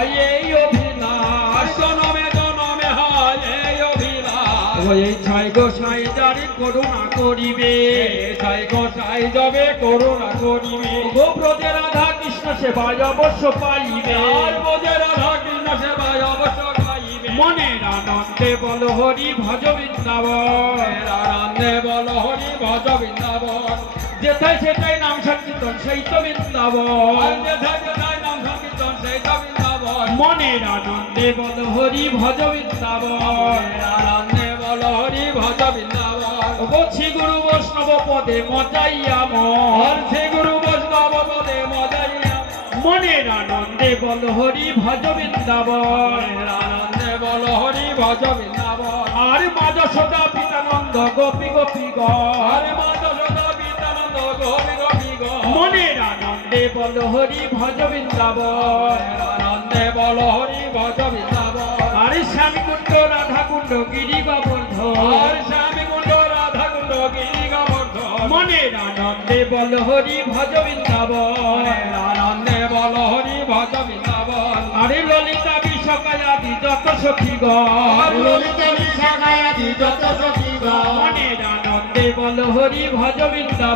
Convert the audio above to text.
এই অভিলাষ জনমে জনমে হয় এই অভিলাষ। ওই ছাই গো সাই যারে করুণা করিবে, ছাই গোসাই যাবে করুণা করিবে। গো ব্রজে রাধা কৃষ্ণ সেবায় অবশ্য পাইবে। আর বোঝে রাধা কৃষ্ণ সেবায় অবশ্য গাইবে। মনের আনন্দে বল হরি ভজ বৃন্দাবন, আনন্দে বল হরি ভজ বৃন্দাবন। যেথায় সেটাই নাম সংকীর্তন সেই তো বৃন্দাবন। আর যেথায় যেথায় নাম সংকীর্তন সেই তো বৃন্দাবন। মনের আনন্দে বল হরি ভজ বৃন্দাবন, আনন্দে বল হরি ভজ বৃন্দাবন। বলছি গুরু বৈষ্ণব পদে মজাইয়া মন, আর শ্রী গুরু বৈষ্ণব পদে মজাইয়া মনের আনন্দে বল হরি ভজ বৃন্দাবন। আনন্দে বল হরি ভজ বৃন্দাবন। আর মাজ সদা পিতানন্দ গোপী গোপী গণ, আর মা যশোদা বিদ্যানন্দ গোপী গোপী গণ। মনের আনন্দে বল হরি ভজ বৃন্দাবন। আনন্দে বল হরি ভজ বৃন্দাবন। আর শ্যামী কুণ্ড রাধা কুণ্ড গিরি গোবর্ধন, আর স্বামী কুণ্ড রাধা কুণ্ড গিরি গোবর্ধন। মনের আনন্দে বল হরি ভজ বৃন্দাবন। আনন্দে বল হরি ভজ বৃন্দাবন। আরে ললিতা বিশাখায় আদি যত সখীগণ, আর ললিতা বিশাখায় আদি যত সখীগণ। মনের আনন্দে বল হরি ভজ বৃন্দাবন।